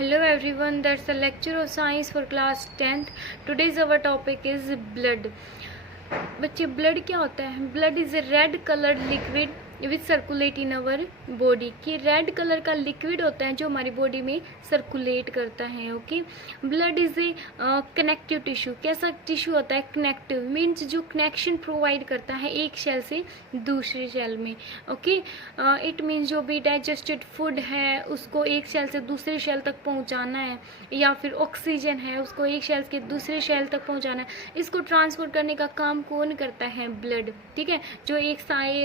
Hello everyone, that's the lecture of science for class 10th. Today's our topic is blood. बच्चे blood क्या होता है? Blood is a red coloured liquid which circulate in our body. कि red colour का liquid होता है जो हमारी बॉडी में सर्कुलेट करता है। Okay, blood is a connective tissue. कैसा टिश्यू होता है? कनेक्टिव मीन्स जो कनेक्शन प्रोवाइड करता है एक सेल से दूसरे सेल में। ओके, इट मीन्स जो भी डाइजेस्टेड फूड है उसको एक सेल से दूसरे सेल तक पहुंचाना है, या फिर ऑक्सीजन है उसको एक सेल के दूसरे सेल तक पहुंचाना है। इसको ट्रांसफर करने का काम कौन करता है? ब्लड। ठीक है, जो एक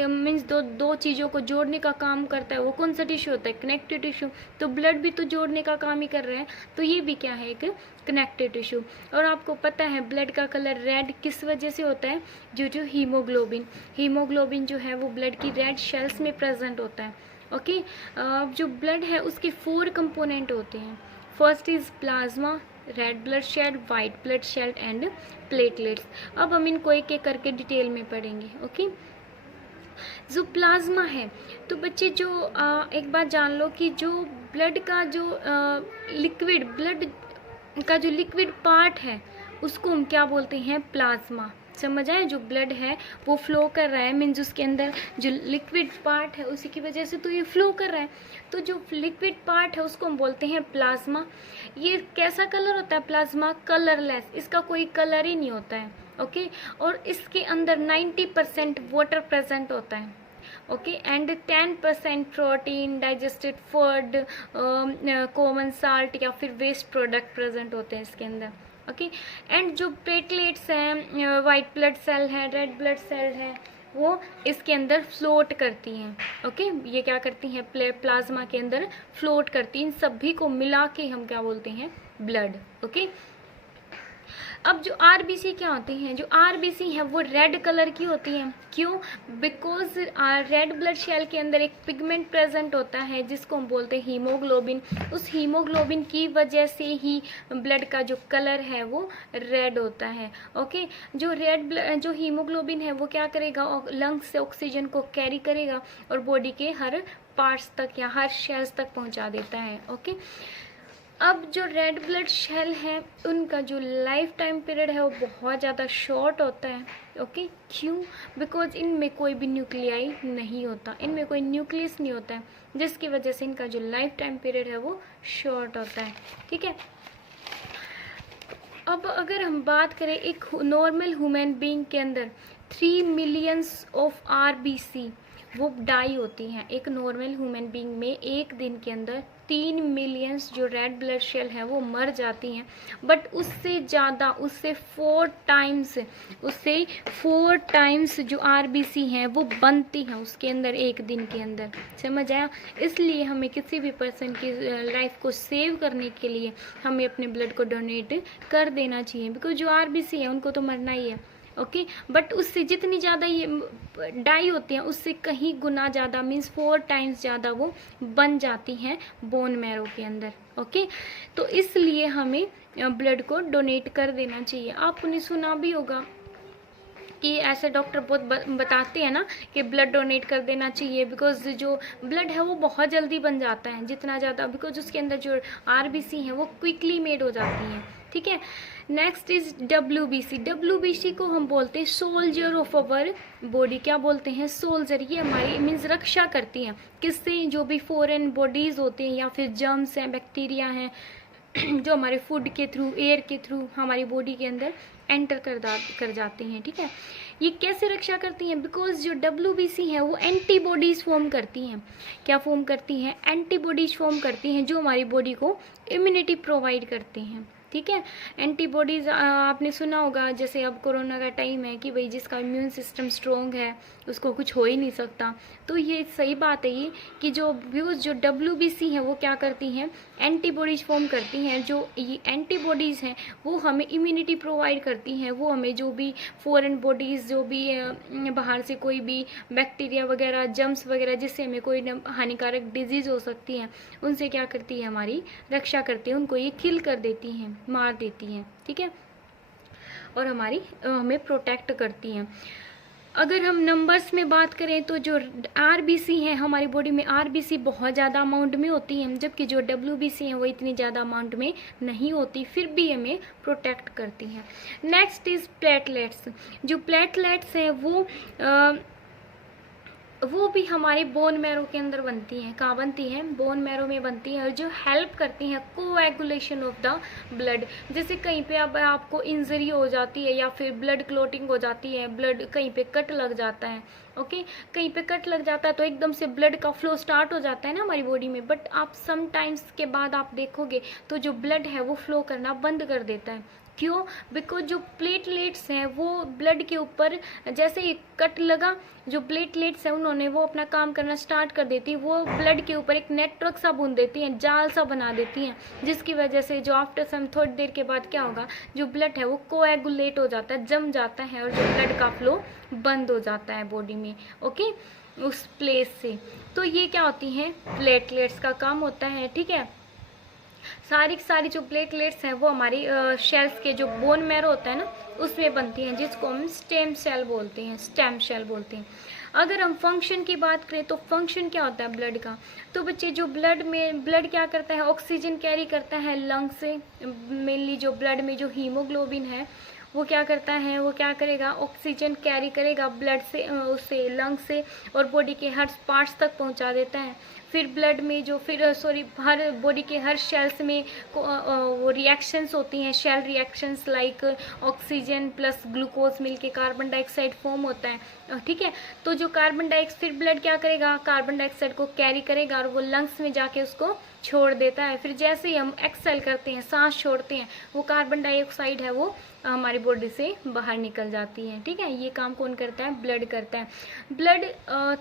मीन्स दो चीज़ों को जोड़ने का काम करता है वो कौन सा टिश्यू होता है? Connective tissue. तो ब्लड भी तो जोड़ने का काम ही कर रहे हैं, तो ये भी क्या है? एक कनेक्टिव टिश्यू। और आपको पता है ब्लड का कलर रेड किस वजह से होता है? Due to haemoglobin. हीमोग्लोबिन जो है वो ब्लड की रेड सेल्स में प्रेजेंट होता है। ओके, जो ब्लड है उसके 4 कंपोनेंट होते हैं। First is plasma, red blood cell, white blood cell and platelets. अब हम इनको एक एक करके डिटेल में पढ़ेंगे। ओके, जो प्लाज्मा है, तो बच्चे जो एक बात जान लो कि जो ब्लड का जो लिक्विड, ब्लड का जो लिक्विड पार्ट है उसको हम क्या बोलते हैं? प्लाज्मा। समझ आए? जो ब्लड है वो फ्लो कर रहा है, मीन्स उसके अंदर जो लिक्विड पार्ट है उसी की वजह से तो ये फ्लो कर रहा है। तो जो लिक्विड पार्ट है उसको हम बोलते हैं प्लाज्मा। ये कैसा कलर होता है? प्लाज्मा कलरलेस, इसका कोई कलर ही नहीं होता है। ओके, और इसके अंदर 90% वाटर प्रेजेंट होता है। Okay, and 10% protein, digested food, common salt या फिर वेस्ट प्रोडक्ट प्रेजेंट होते हैं इसके अंदर। ओके, एंड जो प्लेटलेट्स हैं, वाइट ब्लड सेल है, रेड ब्लड सेल है, वो इसके अंदर फ्लोट करती हैं। ओके, ये क्या करती हैं? प्लाज्मा के अंदर फ्लोट करती हैं। इन सभी को मिला के हम क्या बोलते हैं? ब्लड। ओके, अब जो आरबीसी क्या होती हैं? जो आरबीसी है वो रेड कलर की होती हैं। क्यों? बिकॉज रेड ब्लड सेल के अंदर एक पिगमेंट प्रेजेंट होता है जिसको हम बोलते हैं हीमोग्लोबिन। उस हीमोग्लोबिन की वजह से ही ब्लड का जो कलर है वो रेड होता है। ओके, जो हीमोग्लोबिन है वो क्या करेगा? लंग्स से ऑक्सीजन को कैरी करेगा और बॉडी के हर पार्ट्स तक या हर सेल्स तक पहुंचा देता है। ओके, अब जो रेड ब्लड सेल है उनका जो लाइफ टाइम पीरियड है वो बहुत ज़्यादा शॉर्ट होता है। ओके, क्यों? बिकॉज इनमें कोई भी न्यूक्लियाई नहीं होता, इनमें कोई न्यूक्लियस नहीं होता है, जिसकी वजह से इनका जो लाइफ टाइम पीरियड है वो शॉर्ट होता है। ठीक है, अब अगर हम बात करें एक नॉर्मल ह्यूमन बीइंग के अंदर 3 मिलियंस ऑफ आरबीसी वो डाई होती हैं। एक नॉर्मल ह्यूमन बीइंग में एक दिन के अंदर 3 मिलियंस जो रेड ब्लड सेल हैं वो मर जाती हैं। बट उससे ज़्यादा, उससे 4 टाइम्स जो आरबीसी हैं वो बनती हैं उसके अंदर एक दिन के अंदर। समझ आया? इसलिए हमें किसी भी पर्सन की लाइफ को सेव करने के लिए हमें अपने ब्लड को डोनेट कर देना चाहिए। बिकॉज जो आरबीसी है उनको तो मरना ही है। ओके, बट उससे जितनी ज़्यादा ये डाई होती हैं उससे कहीं गुना ज़्यादा, मीन्स 4 टाइम्स ज़्यादा वो बन जाती हैं बोन मैरो के अंदर। ओके, तो इसलिए हमें ब्लड को डोनेट कर देना चाहिए। आपने सुना भी होगा कि ऐसे डॉक्टर बहुत बताते हैं ना कि ब्लड डोनेट कर देना चाहिए, बिकॉज जो ब्लड है वो बहुत जल्दी बन जाता है, जितना ज़्यादा, बिकॉज उसके अंदर जो आरबीसी हैं वो क्विकली मेड हो जाती हैं। ठीक है, नेक्स्ट इज डब्ल्यूबीसी। डब्ल्यूबीसी को हम बोलते हैं सोल्जर ऑफ अवर बॉडी। क्या बोलते हैं? सोल्जर। ये हमारी मीन्स रक्षा करती हैं किससे? जो भी फॉरेन बॉडीज़ होते हैं या फिर जर्म्स हैं, बैक्टीरिया हैं जो हमारे फूड के थ्रू, एयर के थ्रू हमारी बॉडी के अंदर एंटर कर जाते हैं। ठीक है, ये कैसे रक्षा करती हैं? बिकॉज जो डब्ल्यूबीसी है वो एंटीबॉडीज़ फॉर्म करती हैं। क्या फॉर्म करती हैं? एंटीबॉडीज़ फॉर्म करती हैं जो हमारी बॉडी को इम्यूनिटी प्रोवाइड करती हैं। ठीक है, एंटीबॉडीज़ आपने सुना होगा, जैसे अब कोरोना का टाइम है कि भाई जिसका इम्यून सिस्टम स्ट्रॉन्ग है उसको कुछ हो ही नहीं सकता। तो ये सही बात है ये कि जो डब्ल्यूबीसी हैं वो क्या करती हैं? एंटीबॉडीज़ फॉर्म करती हैं। जो ये एंटीबॉडीज़ हैं वो हमें इम्यूनिटी प्रोवाइड करती हैं। वो हमें जो भी फॉरेन बॉडीज़, जो भी बाहर से कोई भी बैक्टीरिया वगैरह, जर्म्स वगैरह जिससे हमें कोई हानिकारक डिजीज़ हो सकती हैं, उनसे क्या करती है? हमारी रक्षा करती है। उनको ये किल कर देती हैं, मार देती हैं। ठीक है, और हमें प्रोटेक्ट करती हैं। अगर हम नंबर्स में बात करें तो जो आरबीसी है हमारी बॉडी में, आरबीसी बहुत ज़्यादा अमाउंट में होती है, जबकि जो डब्ल्यूबीसी है वो इतनी ज़्यादा अमाउंट में नहीं होती, फिर भी हमें प्रोटेक्ट करती हैं। Next is platelets. जो प्लेटलेट्स हैं वो भी हमारे बोन मैरो के अंदर बनती हैं। कहाँ बनती हैं? बोन मैरो में बनती हैं, और जो हेल्प करती हैं कोएगुलेशन ऑफ द ब्लड। जैसे कहीं पे अब आपको इंजरी हो जाती है या फिर ब्लड क्लोटिंग हो जाती है, ब्लड कहीं पे कट लग जाता है, ओके, कहीं पे कट लग जाता है तो एकदम से ब्लड का फ्लो स्टार्ट हो जाता है ना हमारी बॉडी में, बट आप सम टाइम्स के बाद आप देखोगे तो जो ब्लड है वो फ्लो करना बंद कर देता है। क्यों? बिकॉज जो प्लेटलेट्स हैं वो ब्लड के ऊपर, जैसे ही कट लगा, जो प्लेटलेट्स हैं उन्होंने वो अपना काम करना स्टार्ट कर देती है, वो ब्लड के ऊपर एक नेटवर्क सा बुन देती हैं, जाल सा बना देती हैं, जिसकी वजह से जो आफ्टर सम थोड़ी देर के बाद क्या होगा, जो ब्लड है वो कोएगुलेट हो जाता है, जम जाता है, और जो ब्लड का फ्लो बंद हो जाता है बॉडी में, ओके, उस प्लेस से। तो ये क्या होती हैं? प्लेटलेट्स का काम होता है, ठीक है। सारी जो प्लेटलेट्स हैं वो हमारी शेल्स के जो बोन मैरो होता है ना उसमें बनती हैं, जिसको हम स्टेम सेल बोलते हैं, स्टेम सेल बोलते हैं। अगर हम फंक्शन की बात करें तो फंक्शन क्या होता है ब्लड का? तो बच्चे जो ब्लड क्या करता है? ऑक्सीजन कैरी करता है लंग से। मेनली जो ब्लड में जो हीमोग्लोबिन है वो क्या करता है, वो क्या करेगा, ऑक्सीजन कैरी करेगा ब्लड से, उससे लंग से, और बॉडी के हर पार्ट्स तक पहुंचा देता है। फिर ब्लड में जो हर बॉडी के हर सेल्स में वो रिएक्शंस होती हैं, cell reactions like oxygen plus glucose मिलके कार्बन डाइऑक्साइड फॉर्म होता है, ठीक है। तो जो कार्बन डाइऑक्साइड, फिर ब्लड क्या करेगा, कार्बन डाइऑक्साइड को कैरी करेगा और वो लंग्स में जाके उसको छोड़ देता है। फिर जैसे ही हम एक्सहेल करते हैं, सांस छोड़ते हैं, वो कार्बन डाइऑक्साइड है वो हमारी बॉडी से बाहर निकल जाती है, ठीक है। ये काम कौन करता है? ब्लड करता है। ब्लड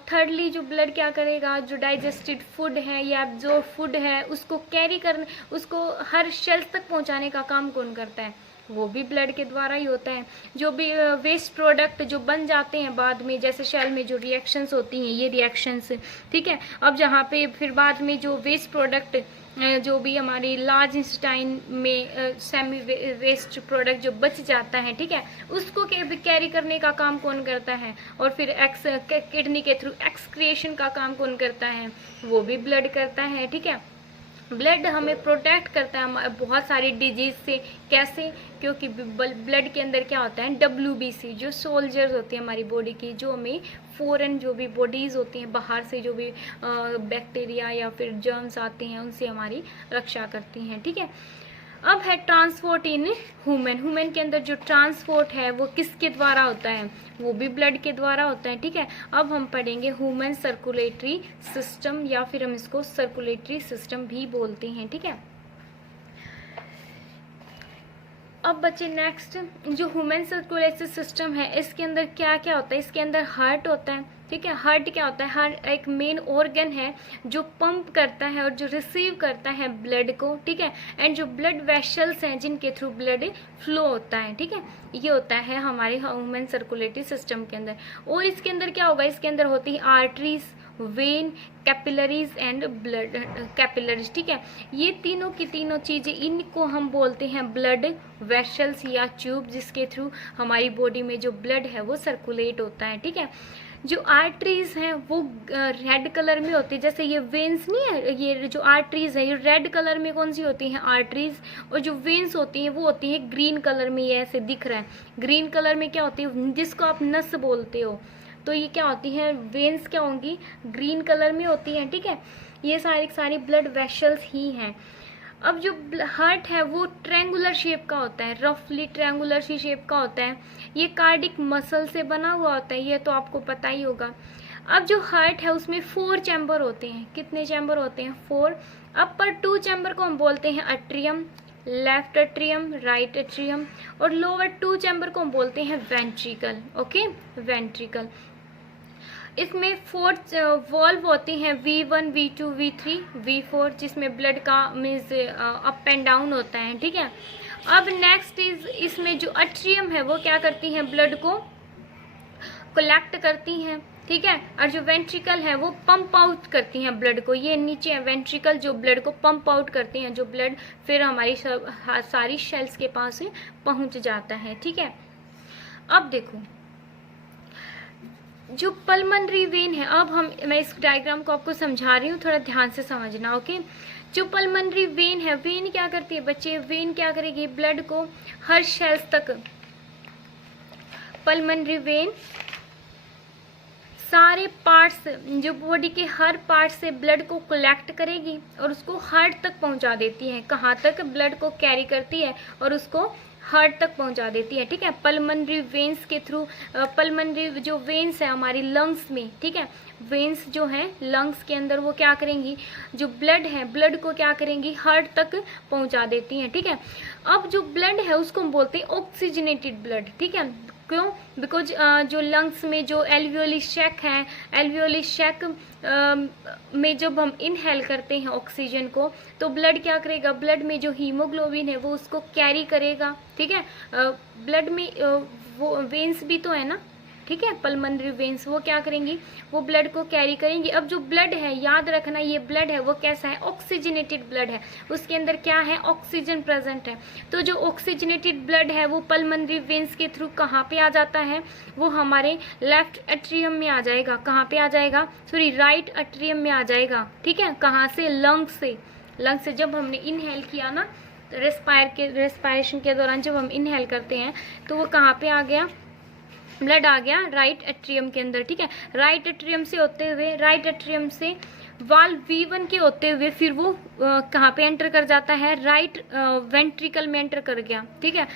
थर्डली जो ब्लड क्या करेगा, जो डाइजेस्टेड फूड है या एब्जॉर्ब फूड है उसको कैरी करने, उसको हर सेल्स तक पहुंचाने का काम कौन करता है? वो भी ब्लड के द्वारा ही होता है। जो भी वेस्ट प्रोडक्ट जो बन जाते हैं बाद में, जैसे सेल में जो रिएक्शंस होती हैं, ये रिएक्शंस, ठीक है। अब जहाँ पे फिर बाद में जो वेस्ट प्रोडक्ट जो भी हमारी लार्ज इंटेस्टाइन में सेमी वेस्ट प्रोडक्ट जो बच जाता है, ठीक है, उसको कैरी करने का काम कौन करता है? और फिर किडनी के थ्रू एक्सक्रिएशन का काम कौन करता है? वो भी ब्लड करता है, ठीक है। ब्लड हमें प्रोटेक्ट करता है बहुत सारी डिजीज से। कैसे? क्योंकि ब्लड के अंदर क्या होता है? WBC, जो सोल्जर्स होती हैं हमारी बॉडी की, जो हमें फॉरेन जो भी बॉडीज़ होती हैं, बाहर से जो भी बैक्टीरिया या फिर जर्म्स आते हैं उनसे हमारी रक्षा करती हैं, ठीक है। अब है ट्रांसपोर्ट इन ह्यूमन के अंदर जो ट्रांसपोर्ट है वो किसके द्वारा होता है? वो भी ब्लड के द्वारा होता है, ठीक है। अब हम पढ़ेंगे ह्यूमन सर्कुलेटरी सिस्टम, या फिर हम इसको सर्कुलेटरी सिस्टम भी बोलते हैं, ठीक है। अब बच्चे नेक्स्ट, जो ह्यूमन सर्कुलेटरी सिस्टम है इसके अंदर क्या क्या होता है? इसके अंदर हार्ट होता है, ठीक है। हार्ट क्या होता है? हार्ट एक मेन ऑर्गन है जो पंप करता है और जो रिसीव करता है ब्लड को, ठीक है। एंड जो ब्लड वेसल्स हैं जिनके थ्रू ब्लड फ्लो होता है, ठीक है, ये होता है हमारे ह्यूमन सर्कुलेटरी सिस्टम के अंदर। और इसके अंदर क्या होगा? इसके अंदर होती है arteries, when, capillaries and blood capillaries, ठीक है। ये तीनों की तीनों चीजें, इनको हम बोलते हैं ब्लड वेसल्स या ट्यूब, जिसके थ्रू हमारी बॉडी में जो ब्लड है वो सर्कुलेट होता है, ठीक है। जो आर्टरीज हैं वो रेड कलर में होती है, जैसे ये वेन्स नहीं है, ये जो आर्टरीज है ये रेड कलर में कौन सी होती हैं? आर्टरीज। और जो वेन्स होती हैं वो होती है ग्रीन कलर में, ये ऐसे दिख रहा है ग्रीन कलर में, क्या होती है? जिसको आप नस बोलते हो। तो ये क्या होती है? वेन्स क्या होंगी? ग्रीन कलर में होती हैं, ठीक है। ये सारी ब्लड वेसल्स ही हैं। अब जो हार्ट है वो ट्रायंगुलर शेप का होता है, रफली ट्रायंगुलर सी शेप का होता है। ये कार्डिक मसल से बना हुआ होता है, ये तो आपको पता ही होगा। अब जो हार्ट है उसमें 4 चैम्बर होते हैं। कितने चैम्बर होते हैं? 4। अपर 2 चैम्बर को हम बोलते हैं atrium, left atrium, right atrium, और लोअर 2 चैम्बर को हम बोलते हैं वेंट्रिकल, ओके, वेंट्रिकल। इसमें 4 वॉल्व होती हैं, V1, V2, V3, V4, जिसमें ब्लड का मीन्स अप एंड डाउन होता है, ठीक है। अब नेक्स्ट इज, इसमें जो अट्रियम है वो क्या करती हैं? ब्लड को कलेक्ट करती हैं, ठीक है। और जो वेंट्रिकल है वो पंप आउट करती हैं ब्लड को। ये नीचे है वेंट्रिकल जो ब्लड को पंप आउट करती हैं, जो ब्लड फिर हमारी सारी सेल्स के पास पहुंच जाता है, ठीक है। अब देखो जो पल्मोनरी वेन है, अब मैं इस डायग्राम को आपको समझा रही हूँ, थोड़ा ध्यान से समझना, ओके। जो पल्मोनरी वेन है, वेन क्या करती है बच्चे, वेन क्या करेगी, ब्लड को हर सेल्स तक, पल्मोनरी वेन सारे पार्ट्स, जो बॉडी के हर पार्ट से ब्लड को कलेक्ट करेगी और उसको हार्ट तक पहुंचा देती है। कहाँ तक, ब्लड को कैरी करती है और उसको हार्ट तक पहुंचा देती है, ठीक है, पल्मोनरी वेन्स के थ्रू। पल्मोनरी जो वेन्स है हमारी लंग्स में, ठीक है, वेन्स जो है लंग्स के अंदर, वो क्या करेंगी, जो ब्लड है, ब्लड को क्या करेंगी, हार्ट तक पहुंचा देती हैं, ठीक है। अब जो ब्लड है उसको हम बोलते हैं ऑक्सीजनेटेड ब्लड, ठीक है। क्यों, बिकॉज जो लंग्स में जो एल्वियोली सैक है, एल्वियोली सैक में जब हम इनहेल करते हैं ऑक्सीजन को, तो ब्लड क्या करेगा, ब्लड में जो हीमोग्लोबिन है वो उसको कैरी करेगा, ठीक है। ब्लड में वो वेन्स भी तो है ना, ठीक है, पल्मोनरी वेन्स, वो क्या करेंगी, वो ब्लड को कैरी करेंगी। अब जो ब्लड है, याद रखना, ये ब्लड है वो कैसा है, ऑक्सीजनेटेड ब्लड है, उसके अंदर क्या है, ऑक्सीजन प्रेजेंट है। तो जो ऑक्सीजनेटेड ब्लड है वो पल्मोनरी वेन्स के थ्रू कहाँ पे आ जाता है, वो हमारे लेफ्ट एट्रियम में आ जाएगा। कहाँ पे आ जाएगा, सॉरी, राइट एट्रियम में आ जाएगा, ठीक है। कहाँ से, लंग से, लंग से जब हमने इनहेल किया ना, रेस्पायरेशन के दौरान जब हम इनहेल करते हैं तो वो कहाँ पे आ गया, ब्लड आ गया राइट एट्रियम के अंदर, ठीक है। राइट एट्रियम से होते हुए, राइट एट्रियम से वाल्व V1 के होते हुए फिर वो कहाँ पे एंटर कर जाता है, राइट वेंट्रिकल में एंटर कर गया, ठीक है।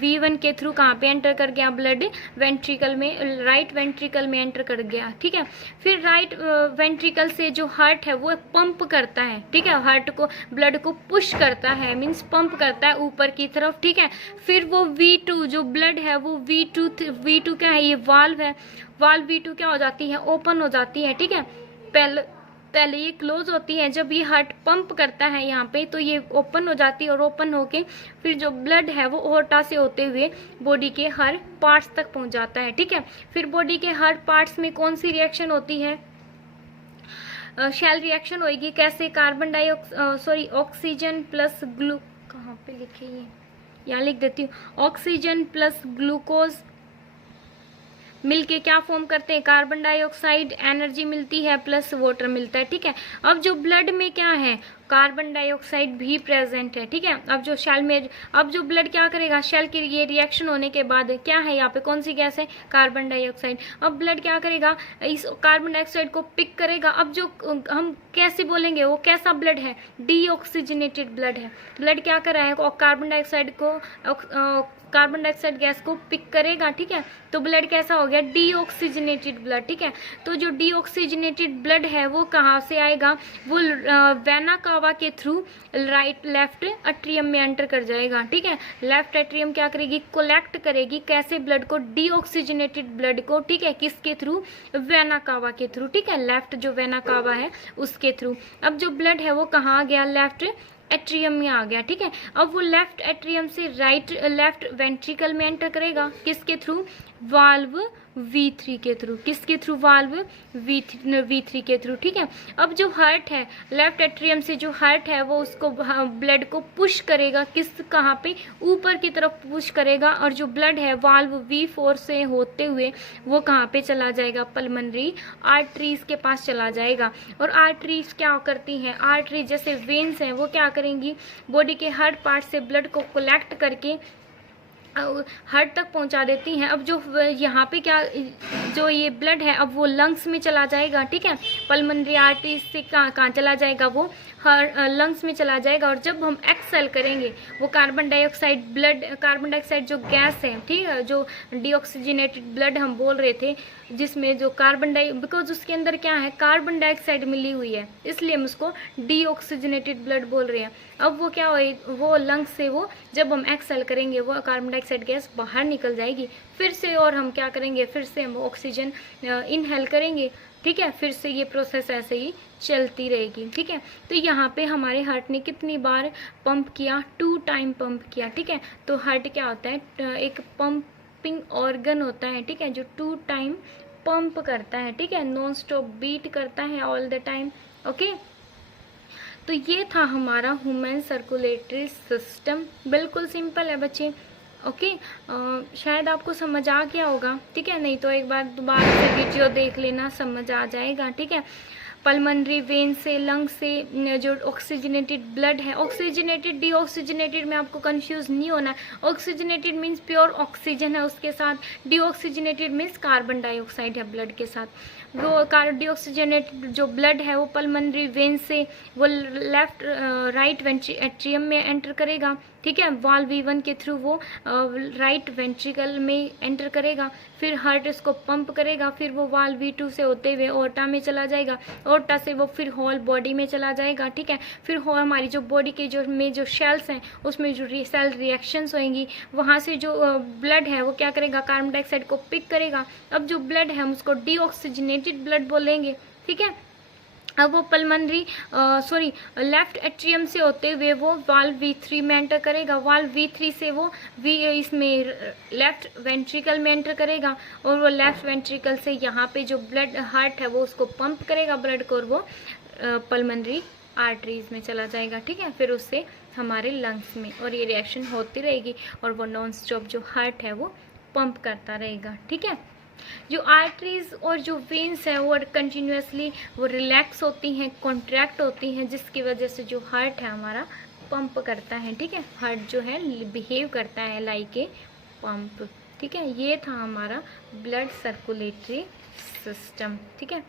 V1 के थ्रू कहाँ पे एंटर कर गया, ब्लड वेंट्रिकल में, राइट वेंट्रिकल में एंटर कर गया, ठीक है। फिर राइट वेंट्रिकल से जो हार्ट है वो पंप करता है, ठीक है, हार्ट को, ब्लड को पुश करता है, मीन्स पंप करता है ऊपर की तरफ, ठीक है। फिर वो V2 जो ब्लड है वो V2 क्या है, ये वाल्व है, वाल्व V2 क्या हो जाती है, ओपन हो जाती है, ठीक है। पहले ये क्लोज होती है, जब ये हार्ट पंप करता है यहाँ पे तो ये ओपन हो जाती है, और ओपन होके फिर जो ब्लड है वो ओर्टा से होते हुए बॉडी के हर पार्ट्स तक पहुंच जाता है, ठीक है। फिर बॉडी के हर पार्ट्स में कौन सी रिएक्शन होती है, शेल रिएक्शन होगी। कैसे, carbon dioxide, sorry, oxygen plus glue, कहाँ पे लिखे ये, यहाँ लिख देती हूँ, ऑक्सीजन प्लस ग्लूकोज मिलके क्या फॉर्म करते हैं, कार्बन डाइऑक्साइड, एनर्जी मिलती है प्लस वाटर मिलता है, ठीक है। अब जो ब्लड में क्या है, कार्बन डाइऑक्साइड भी प्रेजेंट है, ठीक है। अब जो शेल में, अब जो ब्लड क्या करेगा, शेल के ये रिएक्शन होने के बाद क्या है, यहाँ पे कौन सी गैस है, कार्बन डाइऑक्साइड। अब ब्लड क्या करेगा, इस कार्बन डाइऑक्साइड को पिक करेगा। अब जो हम कैसे बोलेंगे, वो कैसा ब्लड है, डीऑक्सीजनेटेड ब्लड है। ब्लड क्या कर रहा है, कार्बन डाइऑक्साइड को, कार्बन डाइऑक्साइड गैस को पिक करेगा, ठीक है। तो ब्लड कैसा हो गया, डीऑक्सीजनेटेड ब्लड, ठीक है। तो जो डीऑक्सीजनेटेड ब्लड है वो कहाँ से आएगा, वो वेना कावा के थ्रू राइट लेफ्ट एट्रियम में एंटर कर जाएगा, ठीक है। लेफ्ट एट्रियम क्या करेगी, कलेक्ट करेगी, कैसे, ब्लड को, डीऑक्सीजनेटेड ब्लड को, ठीक है, किसके थ्रू, वेना कावा के थ्रू, ठीक है, लेफ्ट जो वेना कावा है उसके थ्रू। अब जो ब्लड है वो कहाँ आ गया, लेफ्ट एट्रियम में आ गया, ठीक है। अब वो लेफ्ट एट्रियम से लेफ्ट वेंट्रिकल में एंटर करेगा, किसके थ्रू, वाल्व V3 के थ्रू, किसके थ्रू, वाल्व V3 के थ्रू, ठीक है। अब जो हार्ट है, लेफ्ट एट्रियम से जो हार्ट है वो उसको, ब्लड को पुश करेगा, किस, कहाँ पे, ऊपर की तरफ पुश करेगा, और जो ब्लड है वाल्व V4 से होते हुए वो कहाँ पे चला जाएगा, पल्मोनरी आर्टरीज के पास चला जाएगा। और आर्टरीज क्या करती हैं, आर्टरी जैसे वेन्स हैं वो क्या करेंगी, बॉडी के हर पार्ट से ब्लड को कलेक्ट करके हार्ट तक पहुंचा देती हैं। अब जो यहाँ पे क्या, जो ये ब्लड है अब वो लंग्स में चला जाएगा, ठीक है। पल्मोनरी आर्टरी से कहाँ चला जाएगा, वो लंग्स में चला जाएगा। और जब हम एक्सहेल करेंगे वो carbon dioxide blood, carbon dioxide जो गैस है, ठीक है, जो डीऑक्सीजनेटेड ब्लड हम बोल रहे थे, जिसमें जो कार्बन डाइ, बिकॉज उसके अंदर क्या है, कार्बन डाइऑक्साइड मिली हुई है, इसलिए हम उसको डीऑक्सीजनेटेड ब्लड बोल रहे हैं। अब वो क्या हो, वो लंग्स से वो जब हम एक्सहेल करेंगे वो कार्बन डाइऑक्साइड गैस बाहर निकल जाएगी, फिर से, और हम क्या करेंगे, फिर से हम ऑक्सीजन इनहेल करेंगे, ठीक है। फिर से ये प्रोसेस ऐसे ही चलती रहेगी, ठीक है। तो यहाँ पे हमारे हार्ट ने कितनी बार पंप किया, 2 टाइम पंप किया, ठीक है। तो हार्ट क्या होता है, एक पंपिंग ऑर्गन होता है, ठीक है, जो 2 टाइम पंप करता है, ठीक है, नॉन स्टॉप बीट करता है ऑल द टाइम, ओके। तो ये था हमारा ह्यूमन सर्कुलेटरी सिस्टम, बिल्कुल सिंपल है बच्चे। ओके। शायद आपको समझ आ गया होगा, ठीक है, नहीं तो एक बार दोबारा से वीडियो देख लेना, समझ आ जाएगा, ठीक है। पल्मोनरी वेन से, लंग से जो ऑक्सीजनेटेड ब्लड है, ऑक्सीजनेटेड डीऑक्सीजनेटेड में आपको कंफ्यूज नहीं होना है। ऑक्सीजनेटेड मीन्स प्योर ऑक्सीजन है उसके साथ, डीऑक्सीजनेटेड मीन्स कार्बन डाइऑक्साइड है ब्लड के साथ। वो डीऑक्सीजनेटेड जो ब्लड है वो पल्मोनरी वेन से वो लेफ्ट राइट एट्रियम में एंटर करेगा, ठीक है, वाल्व V1 के थ्रू वो राइट वेंट्रिकल में एंटर करेगा, फिर हार्ट इसको पंप करेगा, फिर वो वाल्व V2 से होते हुए ओर्टा में चला जाएगा, ओर्टा से वो फिर होल बॉडी में चला जाएगा, ठीक है। फिर हमारी जो बॉडी के जो सेल्स हैं उसमें जो सेल रिएक्शंस होंगी, वहाँ से जो ब्लड है वो क्या करेगा, कार्बन डाइऑक्साइड को पिक करेगा। अब जो ब्लड है हम उसको डीऑक्सीजनेटेड ब्लड बोलेंगे, ठीक है। अब वो पल्मोनरी लेफ्ट एट्रियम से होते हुए वो वाल्व V3 में एंटर करेगा, वाल्व V3 से वो इसमें लेफ्ट वेंट्रिकल में एंटर करेगा, और वो लेफ्ट वेंट्रिकल से यहाँ पे जो ब्लड हार्ट है वो उसको पंप करेगा ब्लड को, और वो पल्मोनरी आर्टरीज में चला जाएगा, ठीक है, फिर उससे हमारे लंग्स में, और ये रिएक्शन होती रहेगी और वो नॉन स्टॉप जो हार्ट है वो पंप करता रहेगा, ठीक है। जो आर्टरीज और जो वेन्स है वो कंटिन्यूसली वो रिलैक्स होती हैं, कॉन्ट्रैक्ट होती हैं, जिसकी वजह से जो हार्ट है हमारा पंप करता है, ठीक है। हार्ट जो है बिहेव करता है लाइक ए पंप, ठीक है। ये था हमारा ब्लड सर्कुलेटरी सिस्टम, ठीक है।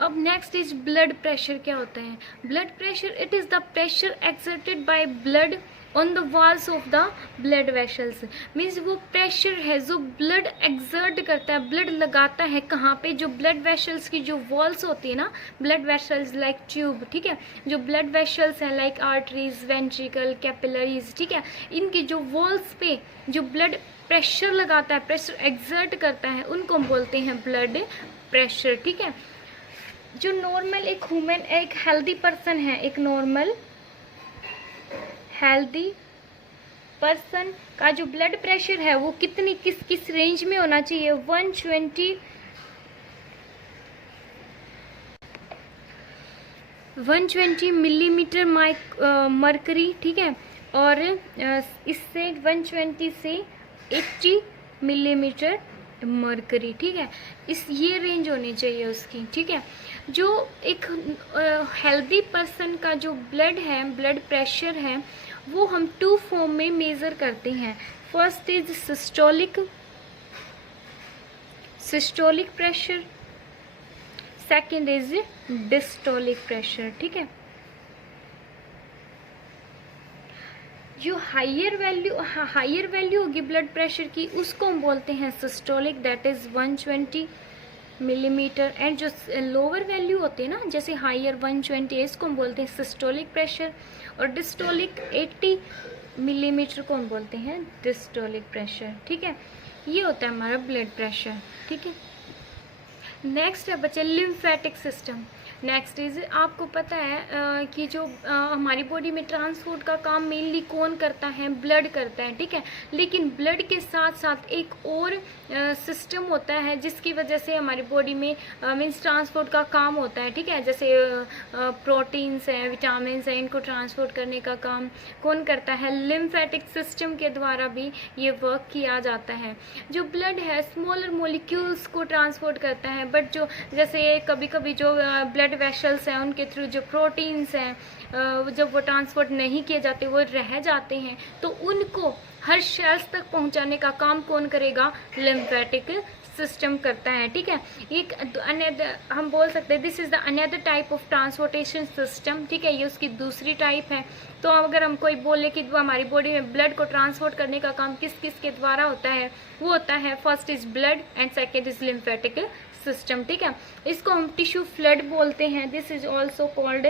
अब नेक्स्ट इज ब्लड प्रेशर। क्या होता है blood pressure? It is the pressure exerted by blood on the walls of the blood vessels. Means वो प्रेशर है जो ब्लड एक्सर्ट करता है, ब्लड लगाता है कहाँ पे, जो ब्लड वेसल्स की जो वॉल्स होती है ना, ब्लड वेसल्स लाइक ट्यूब, ठीक है, जो ब्लड वेसल्स हैं लाइक आर्टरीज, वेंट्रिकल, कैपिलरीज, ठीक है, इनकी जो वॉल्स पे जो ब्लड प्रेशर लगाता है, प्रेशर एक्सर्ट करता है, उनको हम बोलते हैं ब्लड प्रेशर, ठीक है। जो नॉर्मल एक ह्यूमन, एक हेल्दी पर्सन है, एक नॉर्मल हेल्दी पर्सन का जो ब्लड प्रेशर है वो कितनी किस रेंज में होना चाहिए? 120 मिलीमीटर मरकरी, ठीक है, और इससे 120 से 80 मिलीमीटर मरकरी, ठीक है, ये रेंज होनी चाहिए उसकी, ठीक है। जो एक हेल्दी पर्सन का जो ब्लड है, ब्लड प्रेशर है, वो हम 2 फॉर्म में मेज़र करते हैं। First is systolic pressure, second is diastolic pressure, ठीक है। जो हायर वैल्यू होगी ब्लड प्रेशर की, उसको हम बोलते हैं systolic, that is 120 millimetre, and जो लोअर वैल्यू होती है ना, जैसे हायर 120, इसको हम बोलते हैं सिस्टोलिक प्रेशर, और डिस्टोलिक 80 मिलीमीटर को हम बोलते हैं डिस्टोलिक प्रेशर, ठीक है। ये होता है हमारा ब्लड प्रेशर, ठीक है। नेक्स्ट है बच्चे लिम्फेटिक सिस्टम। नेक्स्ट इज, आपको पता है कि जो हमारी बॉडी में ट्रांसपोर्ट का काम मेनली कौन करता है? ब्लड करता है, ठीक है, लेकिन ब्लड के साथ साथ एक और सिस्टम होता है जिसकी वजह से हमारी बॉडी में मीन्स ट्रांसपोर्ट का काम होता है, ठीक है, जैसे प्रोटीन्स हैं, विटामिन्स हैं, इनको ट्रांसपोर्ट करने का काम कौन करता है? लिम्फेटिक सिस्टम के द्वारा भी ये वर्क किया जाता है। जो ब्लड है स्मॉलर मॉलिक्यूल्स को ट्रांसपोर्ट करता है, बट जो जैसे कभी कभी जो ब्लड वेसल्स हैं उनके थ्रू जो प्रोटीन्स हैं जब वो ट्रांसपोर्ट नहीं किए जाते, वो रह जाते हैं, तो उनको हर सेल्स तक पहुंचाने का काम कौन करेगा? लिम्फेटिक सिस्टम करता है, ठीक है। एक हम बोल सकते हैं this is the another type of transportation system, ठीक है, ये उसकी दूसरी टाइप है। तो अगर हम कोई बोले कि वो हमारी बॉडी में ब्लड को ट्रांसपोर्ट करने का काम किस किस के द्वारा होता है, वो होता है first is blood and second is lymphatic system, ठीक है। इसको हम टिश्यू फ्लड बोलते हैं, this is also called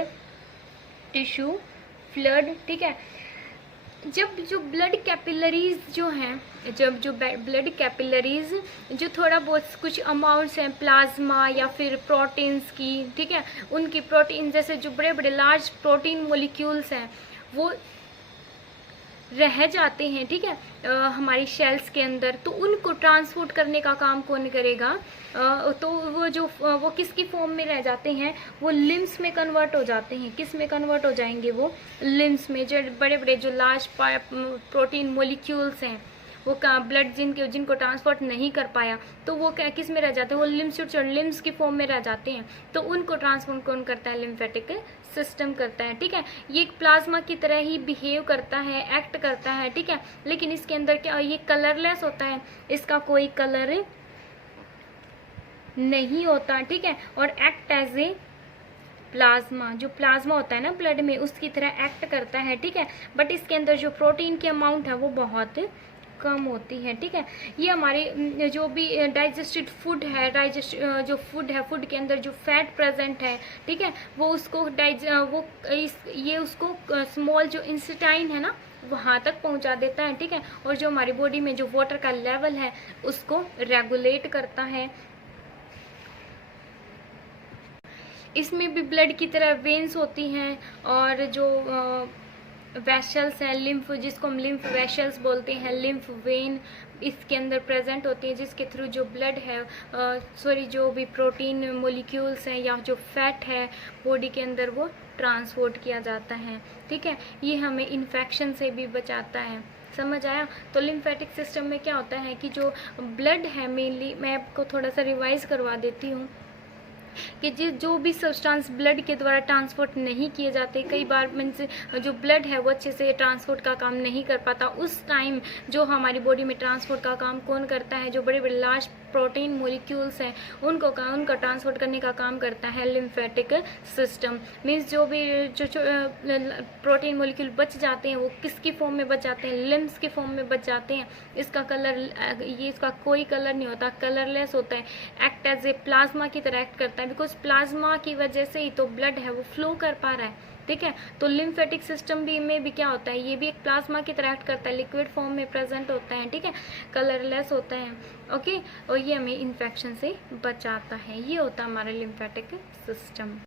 tissue flood, ठीक है। जब जो ब्लड कैपिलरीज जो हैं, जब जो ब्लड कैपिलरीज जो थोड़ा बहुत कुछ अमाउंट्स हैं प्लाज्मा या फिर प्रोटीन्स की, ठीक है, उनकी प्रोटीन जैसे जो बड़े बड़े लार्ज प्रोटीन मोलिक्यूल्स हैं, वो रह जाते हैं, ठीक है, हमारी शेल्स के अंदर, तो उनको ट्रांसपोर्ट करने का काम कौन करेगा? तो वो किसकी फॉर्म में रह जाते हैं? वो लिम्स में कन्वर्ट हो जाते हैं। किस में कन्वर्ट हो जाएंगे? वो लिम्स में। जो बड़े बड़े जो लार्ज प्रोटीन मोलिक्यूल्स हैं, वो ब्लड जिनको ट्रांसपोर्ट नहीं कर पाया, तो वो किस में रह जाते हैं? वो लिम्स की फॉर्म में रह जाते हैं। तो उनको ट्रांसपोर्ट कौन करता है? लिम्फेटिक सिस्टम करता है, ठीक है। ये एक प्लाज्मा की तरह ही बिहेव करता है, एक्ट करता है, ठीक है। लेकिन इसके अंदर क्या, ये कलरलेस होता है, इसका कोई कलर नहीं होता, ठीक है। और एक्ट एज ए प्लाज्मा, जो प्लाज्मा होता है ना ब्लड में, उसकी तरह एक्ट करता है, ठीक है। बट इसके अंदर जो प्रोटीन की अमाउंट है वो बहुत कम होती है, ठीक है। ये हमारे जो भी डाइजेस्टेड फूड है, जो फूड है, फूड के अंदर जो फैट प्रेजेंट है, ठीक है, वो उसको ये उसको स्मॉल जो इंटेस्टाइन है ना, वहाँ तक पहुँचा देता है, ठीक है। और जो हमारी बॉडी में जो वाटर का लेवल है उसको रेगुलेट करता है। इसमें भी ब्लड की तरह वेन्स होती हैं, और जो वेशल्स हैं, लिम्फ, जिसको हम लिम्फ वेशल्स बोलते हैं, लिम्फ वेन इसके अंदर प्रेजेंट होती है, जिसके थ्रू जो ब्लड है, जो भी प्रोटीन मोलिक्यूल्स हैं या जो फैट है बॉडी के अंदर, वो ट्रांसपोर्ट किया जाता है, ठीक है। ये हमें इन्फेक्शन से भी बचाता है। समझ आया? तो लिम्फेटिक सिस्टम में क्या होता है कि जो ब्लड है, मेनली मैं आपको थोड़ा सा रिवाइज करवा देती हूँ कि जो भी सब्सटेंस ब्लड के द्वारा ट्रांसपोर्ट नहीं किए जाते, कई बार मीन्स जो ब्लड है वो अच्छे से ट्रांसपोर्ट का काम नहीं कर पाता, उस टाइम जो हमारी बॉडी में ट्रांसपोर्ट का काम कौन करता है? जो बड़े बड़े लार्ज प्रोटीन मोलिक्यूल्स हैं उनका ट्रांसपोर्ट करने का काम करता है लिम्फेटिक सिस्टम। मीन्स जो भी जो प्रोटीन मोलिक्यूल बच जाते हैं वो किसकी फॉर्म में बच जाते हैं? लिम्स के फॉर्म में बच जाते हैं। इसका कोई कलर नहीं होता, कलरलेस होता है, एक्ट एज ए प्लाज्मा की तरह एक्ट करता है, बिकॉज प्लाज्मा की वजह से ही तो ब्लड है वो फ्लो कर पा रहा है, ठीक है। तो लिम्फेटिक सिस्टम में भी क्या होता है? ये भी एक प्लाज्मा की तरह एक्ट करता है, लिक्विड फॉर्म में प्रेजेंट होता है, ठीक है, कलरलेस होता है, ओके। और ये हमें इन्फेक्शन से बचाता है। ये होता है हमारा लिम्फेटिक सिस्टम।